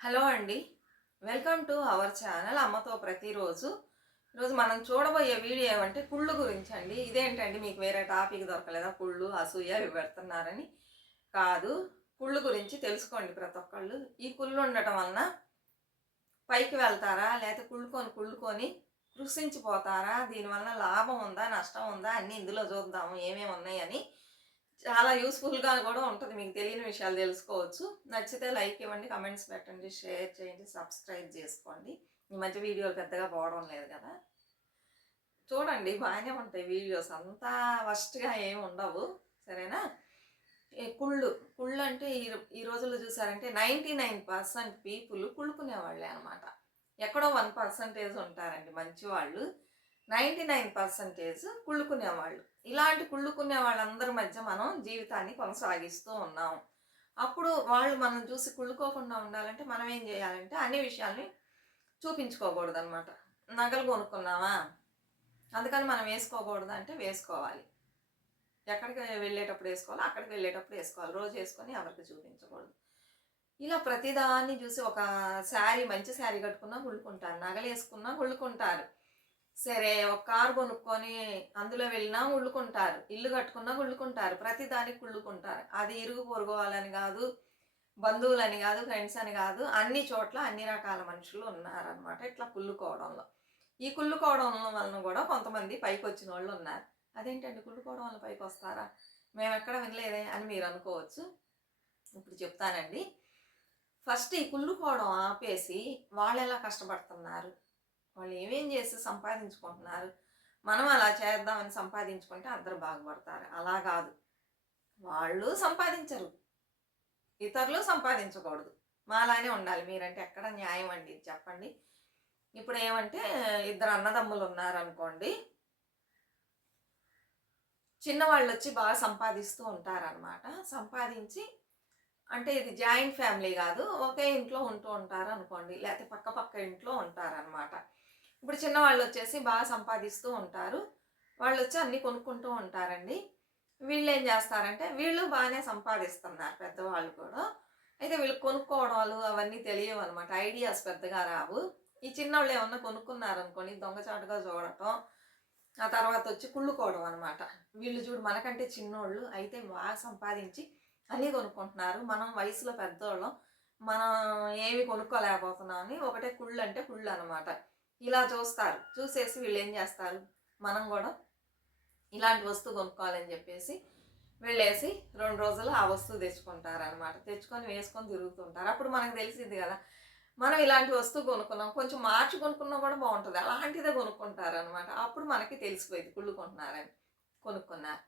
Hello అండి. Welcome to our channel అమ్మతో ప్రతిరోజు. ఈరోజు మనం చూడబోయే వీడియో ఏమంటే కుళ్ళు గురించండి. ఇదేంటండి మీకు వేరే టాపిక్ దొరకలేదా? కుళ్ళు, అసూయ ఇవి పెడుతున్నారని కాదు. కుళ్ళు గురించి తెలుసుకోండి ప్రతి ఒక్కళ్ళు. ఈ కుళ్ళు ఉండటం వలన పైకి వెళ్తారా? లేకపోతే కుళ్ళుకొని కృషించిపోతారా? దీనివలన లాభం ఉందా? నష్టం ఉందా? అన్నీ ఇందులో చూద్దాము ఏమేమి ఉన్నాయని. చాలా యూస్‌ఫుల్‌గా కూడా ఉంటది. మీకు తెలియని విషయాలు తెలుసుకోవచ్చు. నచ్చితే లైక్ ఇవ్వండి, కామెంట్స్ పెట్టండి, షేర్ చేయండి, సబ్స్క్రైబ్ చేసుకోండి. ఈ మధ్య వీడియోలు పెద్దగా పోవడం లేదు కదా! చూడండి బాగానే ఉంటాయి వీడియోస్. అంతా వరస్ట్‌గా ఏమి ఉండవు. సరేనా? కుళ్ళు అంటే ఈ రోజుల్లో చూసారంటే 99% పీపుల్ కుళ్ళుకునేవాళ్ళే అనమాట. ఎక్కడో 1% ఉంటారండి మంచివాళ్ళు. 99% కుళ్ళుకునేవాళ్ళు. ఇలాంటి కుళ్ళుకునే వాళ్ళందరి మధ్య మనం జీవితాన్ని కొనసాగిస్తూ ఉన్నాం. అప్పుడు వాళ్ళు మనం చూసి కుళ్ళుకోకుండా ఉండాలంటే మనం ఏం చేయాలంటే అన్ని విషయాల్ని చూపించుకోకూడదనమాట. నగలు కొనుక్కున్నామా? అందుకని మనం వేసుకోకూడదు అంటే వేసుకోవాలి. ఎక్కడికి వెళ్ళేటప్పుడు వేసుకోవాలో అక్కడికి వెళ్ళేటప్పుడు వేసుకోవాలి. రోజు వేసుకొని ఎవరికి చూపించకూడదు. ఇలా ప్రతిదాన్ని చూసి ఒక శారీ మంచి శారీ కట్టుకున్నా కుళ్ళుకుంటారు. నగలేసుకున్నా కుళ్ళుకుంటారు. సరే ఒక కారు కొనుక్కొని అందులో వెళ్ళినా కుళ్ళుకుంటారు. ఇల్లు కట్టుకున్నా కుళ్ళుకుంటారు. ప్రతిదానికి కుళ్ళుకుంటారు. అది ఇరుగు పొరుగు వాళ్ళని కాదు, బంధువులని కాదు, ఫ్రెండ్స్ అని కాదు, అన్ని చోట్ల అన్ని రకాల మనుషులు ఉన్నారనమాట ఇట్లా కుళ్ళుకోవడంలో. ఈ కుళ్ళుకోవడం వలన కూడా కొంతమంది పైకొచ్చినోళ్ళు ఉన్నారు. అదేంటండి కుళ్ళుకోవడం వల్ల పైకొస్తారా? మేమెక్కడ వినలేదే అని మీరు అనుకోవచ్చు. ఇప్పుడు చెప్తానండి. ఫస్ట్ ఈ కుళ్ళుకోవడం ఆపేసి వాళ్ళెలా కష్టపడుతున్నారు? వాళ్ళు ఏమేం చేసి సంపాదించుకుంటున్నారు? మనం అలా చేద్దామని సంపాదించుకుంటే అందరూ బాగుపడతారు. అలా కాదు. వాళ్ళు సంపాదించరు. ఇతరులు సంపాదించకూడదు. మాలానే ఉండాలి. మీరంటే ఎక్కడ న్యాయం అండి ఇది చెప్పండి. ఇప్పుడు ఏమంటే ఇద్దరు అన్నదమ్ములు ఉన్నారనుకోండి. చిన్నవాళ్ళు వచ్చి బాగా సంపాదిస్తూ ఉంటారనమాట. సంపాదించి అంటే ఇది జాయింట్ ఫ్యామిలీ కాదు. ఒకే ఇంట్లో ఉంటూ ఉంటారు అనుకోండి. లేకపోతే పక్క పక్క ఇంట్లో ఉంటారనమాట. ఇప్పుడు చిన్నవాళ్ళు వచ్చేసి బాగా సంపాదిస్తూ ఉంటారు. వాళ్ళు వచ్చి అన్నీ కొనుక్కుంటూ ఉంటారండి. వీళ్ళు ఏం చేస్తారంటే వీళ్ళు బాగానే సంపాదిస్తున్నారు పెద్దవాళ్ళు కూడా. అయితే వీళ్ళు కొనుక్కోవడాలు అవన్నీ తెలియవు అనమాట. ఐడియాస్ పెద్దగా రావు. ఈ చిన్నోళ్ళు ఏమన్నా కొనుక్కున్నారనుకోండి దొంగచాటుగా చూడటం. ఆ తర్వాత వచ్చి కుళ్ళుకోవడం అనమాట. వీళ్ళు చూడు మనకంటే చిన్నోళ్ళు అయితే బాగా సంపాదించి అన్నీ కొనుక్కుంటున్నారు. మనం వయసులో పెద్దోళ్ళం. మనం ఏమి కొనుక్కోలేకపోతున్నాం అని ఒకటే కుళ్ళు అంటే కుళ్ళు అనమాట. ఇలా చూస్తారు. చూసేసి వీళ్ళు ఏం చేస్తారు? మనం కూడా ఇలాంటి వస్తువు కొనుక్కోవాలని చెప్పేసి వెళ్ళేసి 2 రోజులు ఆ వస్తువు తెచ్చుకుంటారనమాట. తెచ్చుకొని వేసుకొని తిరుగుతుంటారు. అప్పుడు మనకు తెలిసిద్ది కదా! మనం ఇలాంటి వస్తువు కొనుక్కున్నాం. కొంచెం మార్చి కొనుక్కున్నా కూడా బావుంటది. అలాంటిదే కొనుక్కుంటారనమాట. అప్పుడు మనకి తెలిసిపోయిద్ది కుళ్ళుకుంటున్నారని. కొనుక్కున్నారు.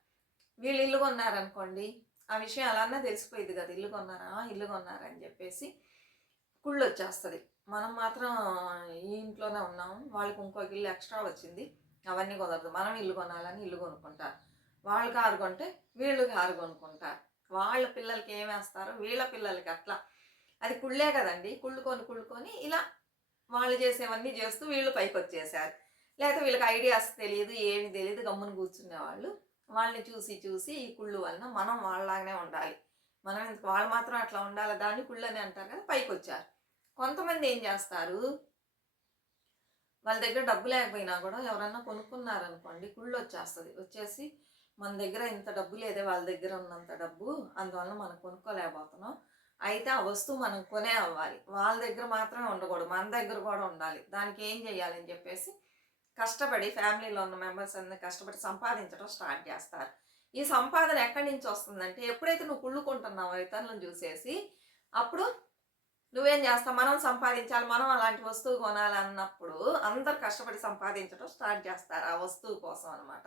వీళ్ళు ఇల్లు కొన్నారనుకోండి. ఆ విషయం అలానే తెలిసిపోయిద్ది కదా! ఇల్లు కొన్నారా? ఇల్లు కొన్నారని చెప్పేసి కుళ్ళొచ్చేస్తది. మనం మాత్రం ఈ ఇంట్లోనే ఉన్నాము. వాళ్ళకి ఇంకొక ఇల్లు ఎక్స్ట్రా వచ్చింది. అవన్నీ కుదరదు. మనం ఇల్లు కొనాలని ఇల్లు కొనుక్కుంటారు. వాళ్ళు కారు కొంటే వీళ్ళు కారు కొనుక్కుంటారు. వాళ్ళ పిల్లలకి ఏమేస్తారో వీళ్ళ పిల్లలకి అట్లా. అది కుళ్ళే కదండీ! కుళ్ళుకొని ఇలా వాళ్ళు చేసేవన్నీ చేస్తూ వీళ్ళు పైకొచ్చేసారు. లేకపోతే వీళ్ళకి ఐడియాస్ తెలీదు, ఏమి తెలీదు గమ్మున కూర్చునేవాళ్ళు. వాళ్ళని చూసి ఈ కుళ్ళు వలన మనం వాళ్ళలాగానే ఉండాలి. మనం ఎందుకు వాళ్ళు మాత్రం అట్లా ఉండాలి దాన్ని కుళ్ళని అంటారు కదా! పైకొచ్చారు. కొంతమంది ఏం చేస్తారు? వాళ్ళ దగ్గర డబ్బు లేకపోయినా కూడా ఎవరన్నా కొనుక్కున్నారనుకోండి కుళ్ళొచ్చేస్తది. వచ్చేసి మన దగ్గర ఇంత డబ్బు లేదే వాళ్ళ దగ్గర ఉన్నంత డబ్బు. అందువలన మనం కొనుక్కోలేకపోతున్నాం. అయితే ఆ వస్తువు మనం కొనే అవ్వాలి. వాళ్ళ దగ్గర మాత్రమే ఉండకూడదు. మన దగ్గర కూడా ఉండాలి. దానికి ఏం చేయాలని చెప్పేసి కష్టపడి ఫ్యామిలీలో ఉన్న మెంబర్స్ అందరూ కష్టపడి సంపాదించడం స్టార్ట్ చేస్తారు. ఈ సంపాదన ఎక్కడి నుంచి వస్తుందంటే ఎప్పుడైతే నువ్వు కుళ్ళుకుంటున్నావో ఇతరులను చూసేసి అప్పుడు నువ్వేం చేస్తావు? మనం సంపాదించాలి. మనం అలాంటి వస్తువు కొనాలన్నప్పుడు అందరూ కష్టపడి సంపాదించడం స్టార్ట్ చేస్తారు ఆ వస్తువు కోసం అనమాట.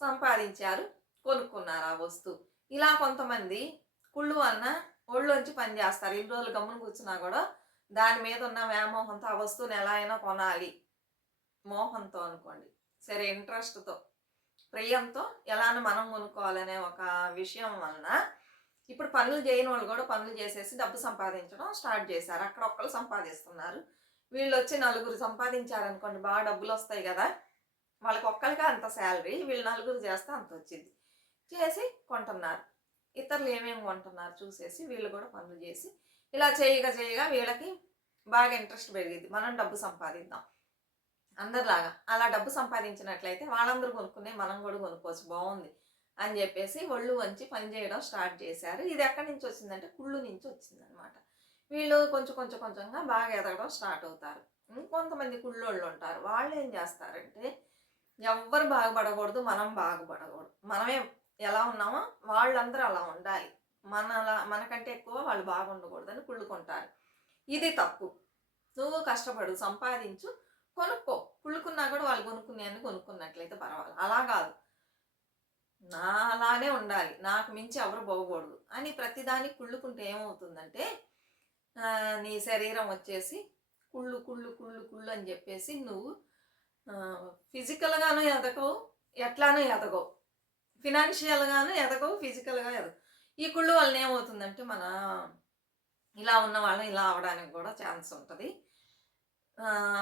సంపాదించారు, కొనుక్కున్నారు ఆ వస్తువు. ఇలా కొంతమంది కుళ్ళు వలన ఒళ్ళొంచి పని చేస్తారు. ఇన్ని రోజులు గమ్మున కూర్చున్నా కూడా దాని మీద ఉన్న వ్యామోహంతో ఆ వస్తువుని ఎలా అయినా కొనాలి. మోహంతో అనుకోండి. సరే ఇంట్రెస్ట్‌తో, ప్రియంతో ఎలానో మనం కొనుక్కోవాలనే ఒక విషయం వలన ఇప్పుడు పనులు చేయనోళ్ళు కూడా పనులు చేసేసి డబ్బు సంపాదించడం స్టార్ట్ చేశారు. అక్కడ ఒక్కళ్ళు సంపాదిస్తున్నారు. వీళ్ళొచ్చి నలుగురు సంపాదించారనుకోండి బాగా డబ్బులొస్తాయి గదా! వాళ్ళకి ఒక్కళ్ళకే అంత శాలరీ. వీళ్ళు నలుగురు చేస్తే అంతొచ్చిద్ది. చేసి కొంటున్నారు. ఇతరులు ఏమేమి కొంటున్నారు చూసేసి వీళ్ళు కూడా పనులు చేసి ఇలా చేయగా వీళ్ళకి బాగా ఇంట్రెస్ట్ పెరిగిద్ది. మనం డబ్బు సంపాదిద్దాం అందరిలాగా. అలా డబ్బు సంపాదించినట్లయితే వాళ్ళందరూ కొనుక్కునే మనం కూడా కొనుక్కోవచ్చు బావుంది అని జెప్పేసి ఒళ్ళు వంచి పని చేయడం స్టార్ట్ చేశారు. ఇది ఎక్కడి నుంచి వచ్చిందంటే కుళ్ళు నుంచి వచ్చిందనమాట. వీళ్ళు కొంచెంగా బాగా ఎదగడం స్టార్ట్ అవుతారు. కొంతమంది కుళ్ళోళ్ళుంటారు. వాళ్ళేం జేస్తారంటే ఎవ్వరు బాగుపడకూడదు. మనం బాగుపడకూడదు. మనమే ఎలా ఉన్నామో వాళ్ళందరూ అలా ఉండాలి. మనకంటే ఎక్కువ వాళ్ళు బాగుండకూడదని కుళ్ళుకుంటారు. ఇది తప్పు. నువ్వు కష్టపడు, సంపాదించు, కొనుక్కో. కుళ్ళుకున్నా కూడా వాళ్ళు కొనుక్కునేయన్ని కొనుక్కున్నట్లయితే పర్వాలేదు. అలా గాదు. నాలానే ఉండాలి. నాకు మించి ఎవరు పోకూడదు అని ప్రతిదానికి కుళ్ళుకుంటే ఏమవుతుందంటే నీ శరీరం వచ్చేసి కుళ్ళు అని చెప్పేసి నువ్వు ఫిజికల్‌గాను ఎదగవు, ఎట్లానూ ఎదగవు. ఫినాన్షియల్‌గాను ఎదగవు, ఫిజికల్‌గా ఎదగవు. ఈ కుళ్ళు వలన ఏమవుతుందంటే ఇలా ఉన్న వాళ్ళం ఇలా అవ్వడానికి కూడా ఛాన్స్ ఉంటది.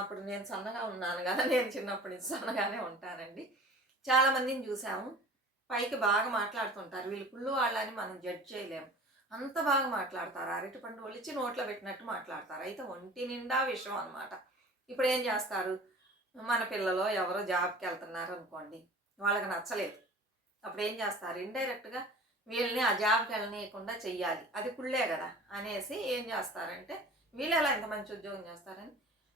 అప్పుడు నేను సన్నగా ఉన్నాను గదా! నేను చిన్నప్పటి నుంచి సన్నగానే ఉంటానండి. చాలా మందిని చూసాము. పైకి బాగా మాట్లాడుతుంటారు. వీళ్ళు కుళ్ళు వాళ్ళని మనం జడ్జ్ చేయలేము. అంత బాగా మాట్లాడతారు. అరటిపండు ఒలిచి నోట్లో పెట్టినట్టు మాట్లాడతారు. అయితే ఒంటి నిండా విషం అనమాట. ఇప్పుడేం చేస్తారు? మన పిల్లలో ఎవరో జాబ్‌కెళ్తున్నారనుకోండి. వాళ్ళకి నచ్చలేదు. అప్పుడేం చేస్తారు? ఇండైరెక్ట్‌గా వీళ్ళని ఆ జాబ్‌కి వెళ్ళనీయకుండా చెయ్యాలి. అది కుళ్ళే గదా! అనేసి ఏం చేస్తారంటే వీళ్ళెలా ఇంత మంచి ఉద్యోగం చేస్తారని,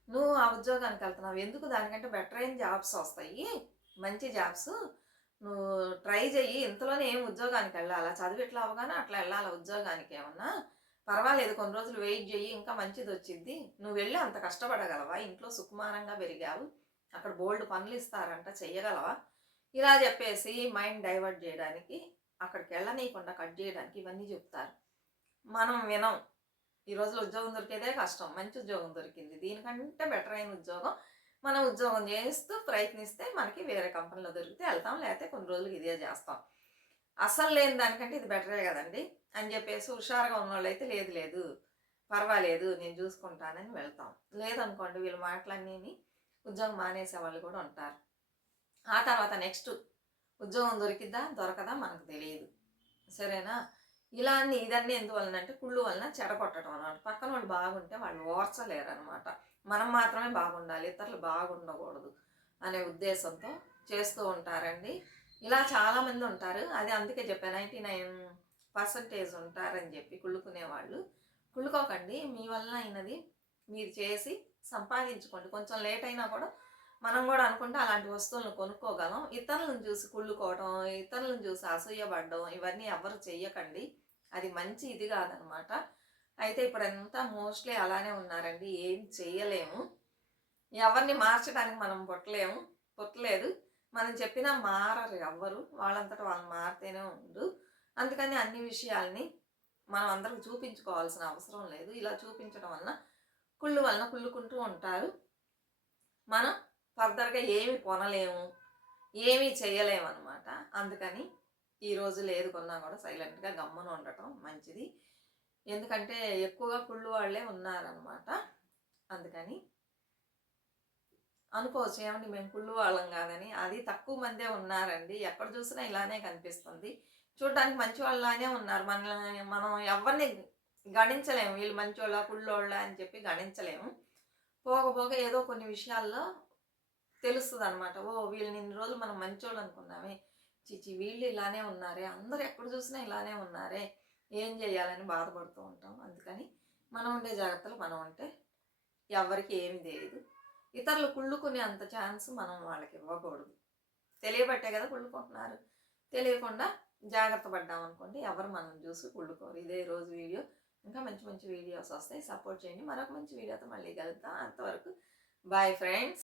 నువ్వు ఆ ఉద్యోగానికి వెళ్తున్నావు. ఎందుకు దానికంటే బెటరైన జాబ్స్ వస్తాయి. మంచి జాబ్స్. నువ్వు ట్రై చెయ్యి. ఇంతలోనే ఏం ఉద్యోగానికి వెళ్ళాలా? చదువు ఇట్లా అవ్వగానే అట్లా వెళ్ళాలా ఉద్యోగానికి ఏమన్నా? పర్వాలేదు కొన్ని రోజులు వెయిట్ చెయ్యి. ఇంకా మంచిదొచ్చిద్ది. నువ్వు వెళ్ళి అంత కష్టపడగలవా? ఇంట్లో సుకుమారంగా పెరిగావు. అక్కడ బోలెడు పనులు ఇస్తారంట చెయ్యగలవా? ఇలా చెప్పేసి మైండ్ డైవర్ట్ చేయడానికి, అక్కడికి వెళ్ళనీయకుండా కట్ చేయడానికి ఇవన్నీ చెప్తారు. మనం వినం. ఈ రోజుల్లో ఉద్యోగం దొరికేదే కష్టం. మంచి ఉద్యోగం దొరికింది. దీనికంటే బెటర్ అయిన ఉద్యోగం మనం ఉద్యోగం చేస్తూ ప్రయత్నిస్తే మనకి వేరే కంపెనీలో దొరికితే వెళ్తాం. లేకపోతే కొన్ని రోజులకి ఇదే చేస్తాం. అసలు లేని దానికంటే ఇది బెటరే కదండీ అని చెప్పేసి హుషారుగా ఉన్నోళ్ళైతే లేదు పర్వాలేదు నేను చూసుకుంటానని వెళ్తాం. లేదనుకోండి వీళ్ళ మాటలన్నీని ఉద్యోగం మానేసే వాళ్ళు కూడా ఉంటారు. ఆ తర్వాత నెక్స్ట్ ఉద్యోగం దొరికిద్దా? దొరకదా? మనకు తెలియదు. సరేనా? ఇదన్నీ ఎందువలనంటే కుళ్ళు వలన చెడగొట్టడం అన్నమాట. పక్కనోళ్ళు బాగుంటే వాళ్ళు ఓర్చలేరనమాట. మనం మాత్రమే బాగుండాలి. ఇతరులు బాగుండకూడదు అనే ఉద్దేశంతో చేస్తూ ఉంటారండి. ఇలా చాలామంది ఉంటారు. అది అందుకే చెప్పాను 99% ఉంటారని చెప్పి కుళ్ళుకునేవాళ్ళు. కుళ్ళుకోకండి. మీ వలన అయినది మీరు చేసి సంపాదించుకోండి. కొంచెం లేట్ అయినా కూడా మనం కూడా అనుకుంటే అలాంటి వస్తువులను కొనుక్కోగలం. ఇతరులను చూసి కుళ్ళుకోవడం, ఇతరులను చూసి అసూయపడడం ఇవన్నీ ఎవ్వరు చెయ్యకండి. అది మంచి ఇది కాదనమాట. అయితే ఇప్పుడంతా మోస్ట్‌లీ అలానే ఉన్నారండి. ఏం చెయ్యలేము. ఎవరిని మార్చడానికి మనం పుట్టలేదు. మనం చెప్పినా మారరు ఎవ్వరు. వాళ్ళంతట వాళ్ళు మారితేనే ఉండు. అందుకని అన్ని విషయాల్ని మనం అందరికి చూపించుకోవాల్సిన అవసరం లేదు. ఇలా చూపించడం వలన కుళ్ళుకుంటూ ఉంటారు. మనం ఫర్దర్‌గా ఏమి కొనలేము. ఏమీ చేయలేమనమాట. అందుకని ఈ రోజుల్లో ఏది కొన్నా కూడా సైలెంట్‌గా గమ్మున ఉండటం మంచిది. ఎందుకంటే ఎక్కువగా కుళ్ళు వాళ్ళే ఉన్నారనమాట. అందుకని అనుకోవచ్చు ఏమండి మేము కుళ్ళు వాళ్ళం కాదని. అది తక్కువ మందే ఉన్నారండి. ఎక్కడ చూసినా ఇలానే కనిపిస్తుంది. చూడ్డానికి మంచి వాళ్ళలానే ఉన్నారు. మనం ఎవరిని గణించలేము. వీళ్ళు మంచోళ్ళా, కుళ్ళోళ్ళా అని చెప్పి గణించలేము. పోగా ఏదో కొన్ని విషయాల్లో తెలుస్తదనమాట. ఓహ్! వీళ్ళని ఇన్ని రోజులు మనం మంచోళ్ళు అనుకున్నామే. వీళ్ళు ఇలానే ఉన్నారే. అందరూ ఎక్కడ చూసినా ఇలానే ఉన్నారే. ఏం చేయాలని బాధపడుతూ ఉంటాం. అందుకని మనం ఉండే జాగ్రత్తలు మనం ఉంటే ఎవ్వరికీ ఏమి తెలీదు. ఇతరులు కుళ్ళుకునే అంత ఛాన్స్ మనం వాళ్ళకి ఇవ్వకూడదు. తెలియబట్టే కదా కుళ్ళుకుంటున్నారు. తెలియకుండా జాగ్రత్త పడ్డామనుకోండి ఎవరు మనం చూసి కుళ్ళుకోరు. ఇదే రోజు వీడియో. ఇంకా మంచి మంచి వీడియోస్ వస్తాయి. సపోర్ట్ చేయండి. మరొక మంచి వీడియోతో మళ్ళీ కలుద్దాం. అంతవరకు బాయ్ ఫ్రెండ్స్.